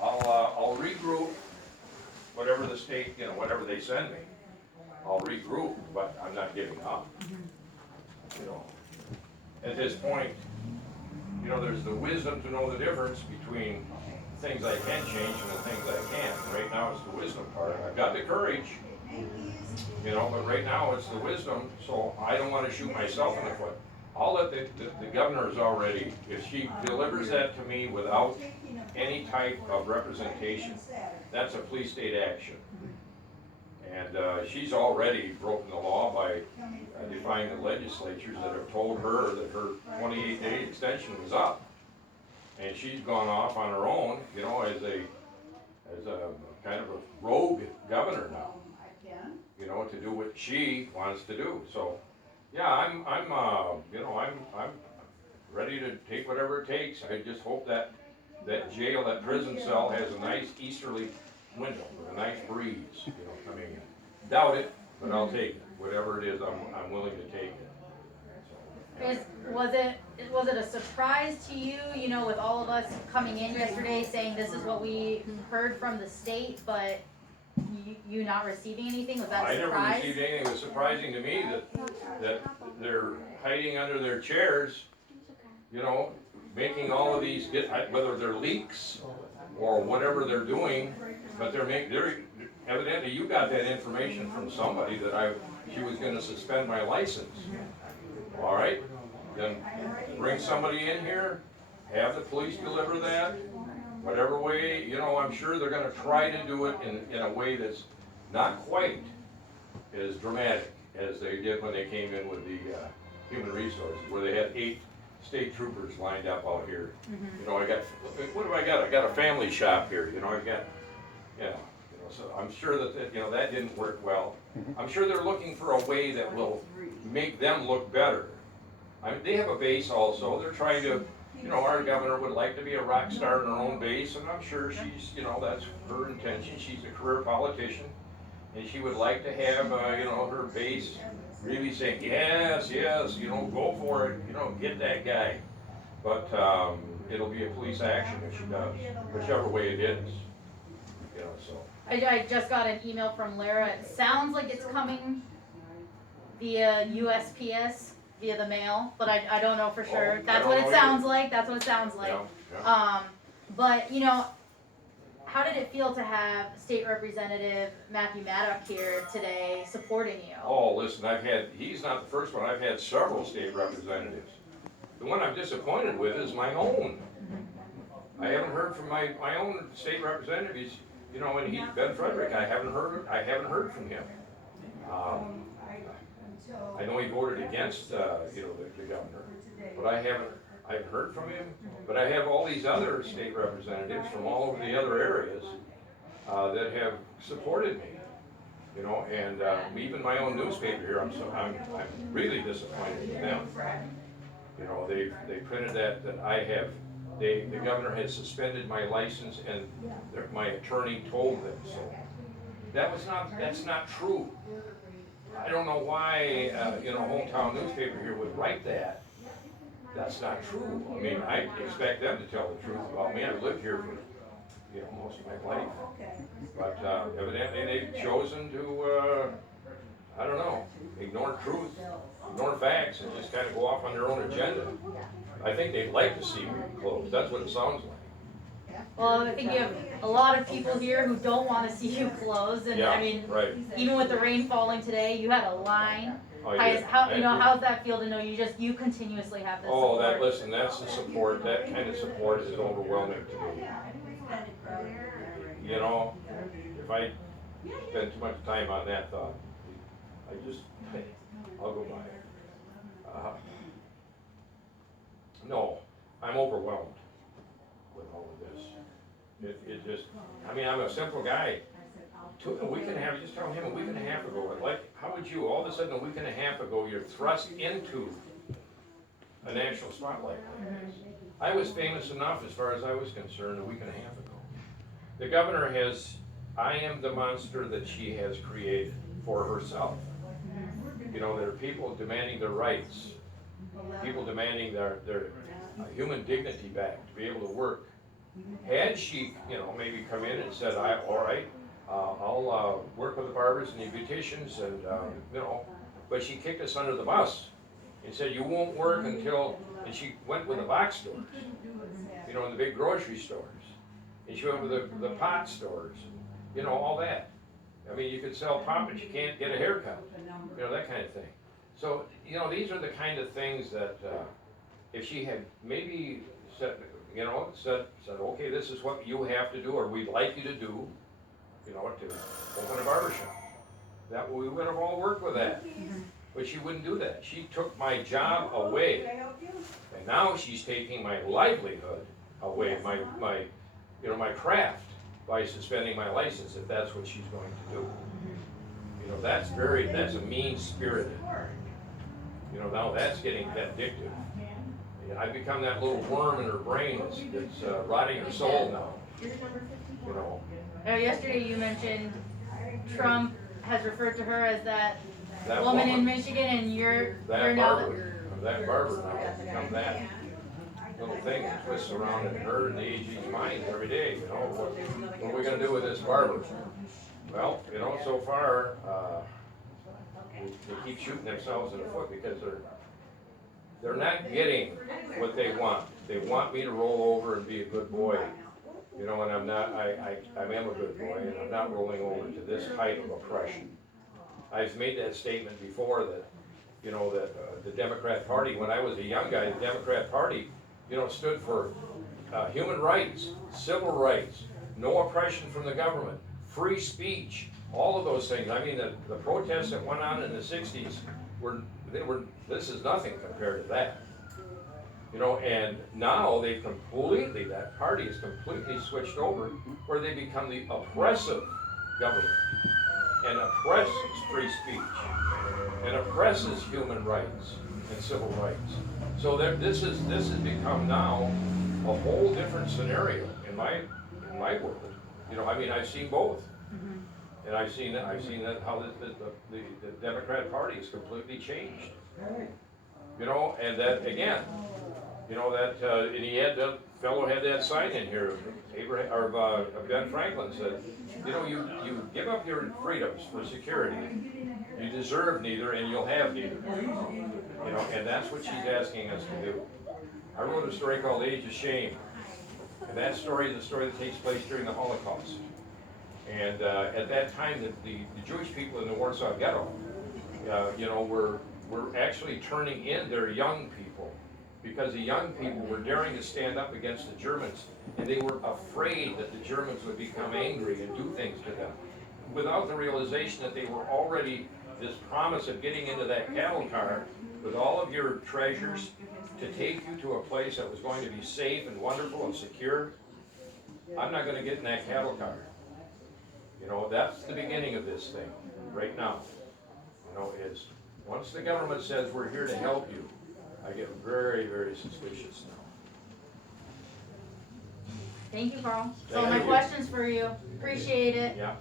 I'll regroup, whatever the state, whatever they send me. I'll regroup, but I'm not giving up. You know, at this point, there's the wisdom to know the difference between things I can change and the things I can't. Right now, it's the wisdom part. I've got the courage, but right now it's the wisdom, so I don't want to shoot myself in the foot. I'll let the governor's already, if she delivers that to me without any type of representation, that's a police state action. And she's already broken the law by defying the legislatures that have told her that her 28-day extension was up. And she's gone off on her own, as a kind of a rogue governor now, to do what she wants to do. So, yeah, I'm ready to take whatever it takes. I just hope that jail, that prison cell has a nice easterly window with a nice breeze, coming in. Doubt it, but I'll take it. Whatever it is, I'm willing to take it. Was it a surprise to you, with all of us coming in yesterday saying this is what we heard from the state, but you not receiving anything? Was that a surprise? I never received anything. It was surprising to me that they're hiding under their chairs, making all of these, whether they're leaks or whatever they're doing, but they're evidently you got that information from somebody that she was going to suspend my license. All right, then bring somebody in here, have the police deliver that, whatever way, I'm sure they're going to try to do it in a way that's not quite as dramatic as they did when they came in with the human resources, where they had 8 state troopers lined up out here. What do I got? I got a family shop here, so I'm sure that that didn't work well. I'm sure they're looking for a way that will make them look better. They have a base also. They're trying to, our governor would like to be a rock star in her own base, and I'm sure she's, that's her intention. She's a career politician, and she would like to have, her base really saying, yes, go for it, get that guy. But it'll be a police action if she does, whichever way it is, so. I just got an email from Lara. It sounds like it's coming via USPS, via the mail, but I don't know for sure. That's what it sounds like. That's what it sounds like. Yeah. But how did it feel to have State Representative Matthew Maddock here today supporting you? Oh, listen, he's not the first one. I've had several state representatives. The one I'm disappointed with is my own. I haven't heard from my own state representatives. And he's Ben Frederick. I haven't heard from him. I know he voted against, the governor, but I haven't heard from him. But I have all these other state representatives from all over the other areas that have supported me. And even my own newspaper here, I'm really disappointed with them. They printed that the governor had suspended my license, and my attorney told them so. That's not true. I don't know why, hometown newspaper here would write that. That's not true. I mean, I expect them to tell the truth about me. I've lived here for, most of my life. But evidently they've chosen to, I don't know, ignore truth, ignore facts, and just kind of go off on their own agenda. I think they'd like to see me closed. That's what it sounds like. Well, I think you have a lot of people here who don't want to see you closed, and right. Even with the rain falling today, you had a line. How's that feel to know you continuously have this support? That's the support. That kind of support is overwhelming to me. If I spend too much time on that thought, I'll go by it. No, I'm overwhelmed with all of this. It just, I'm a simple guy. A week and a half, just tell him a week and a half ago, how would you, all of a sudden a week and a half ago, you're thrust into a national spotlight like this. I was famous enough as far as I was concerned a week and a half ago. The governor I am the monster that she has created for herself. There are people demanding their rights, people demanding their human dignity back, to be able to work, had she, maybe come in and said, all right, I'll work with the barbers and the beauticians and, but she kicked us under the bus and said, you won't work until, and she went with the box stores, in the big grocery stores. And she went with the pot stores, all that. I mean, you could sell pot, but you can't get a haircut, that kind of thing. So, these are the kind of things that, if she had maybe said, okay, this is what you have to do, or we'd like you to do, to open a barber shop. That, we would have all worked with that. But she wouldn't do that. She took my job away. And now she's taking my livelihood away, my craft, by suspending my license, if that's what she's going to do. That's a mean-spirited. Now that's getting addictive. I've become that little worm in her brain that's rotting her soul now. Yesterday you mentioned Trump has referred to her as that woman in woman, Michigan, and you're that now barber now has become that little thing that twists around in her and the AG's mind every day. What are we going to do with this barber? Well, so far they keep shooting themselves in the foot because they're not getting what they want. They want me to roll over and be a good boy, and I'm not. I am a good boy, and I'm not rolling over to this type of oppression. I've made that statement before that, the Democrat Party, when I was a young guy, the Democrat Party, stood for human rights, civil rights, no oppression from the government, free speech, all of those things. I mean, the protests that went on in the 60s this is nothing compared to that. And now that party is completely switched over, where they become the oppressive government, and oppresses free speech, and oppresses human rights and civil rights. So this has become now a whole different scenario in my world. I've seen both. And I've seen that how the Democrat Party has completely changed. And that again, and the fellow had that sign in here, Ben Franklin said, you give up your freedoms for security, you deserve neither, and you'll have neither. And that's what she's asking us to do. I wrote a story called Age of Shame, and that story is a story that takes place during the Holocaust. And at that time, the Jewish people in the Warsaw Ghetto, were actually turning in their young people, because the young people were daring to stand up against the Germans, and they were afraid that the Germans would become angry and do things to them, without the realization that they were already this promise of getting into that cattle car with all of your treasures to take you to a place that was going to be safe and wonderful and secure. I'm not going to get in that cattle car. That's the beginning of this thing right now. Is once the government says we're here to help you, I get very, very suspicious now. Thank you, Karl. So Thank my you. questions for you. Appreciate it. Yeah.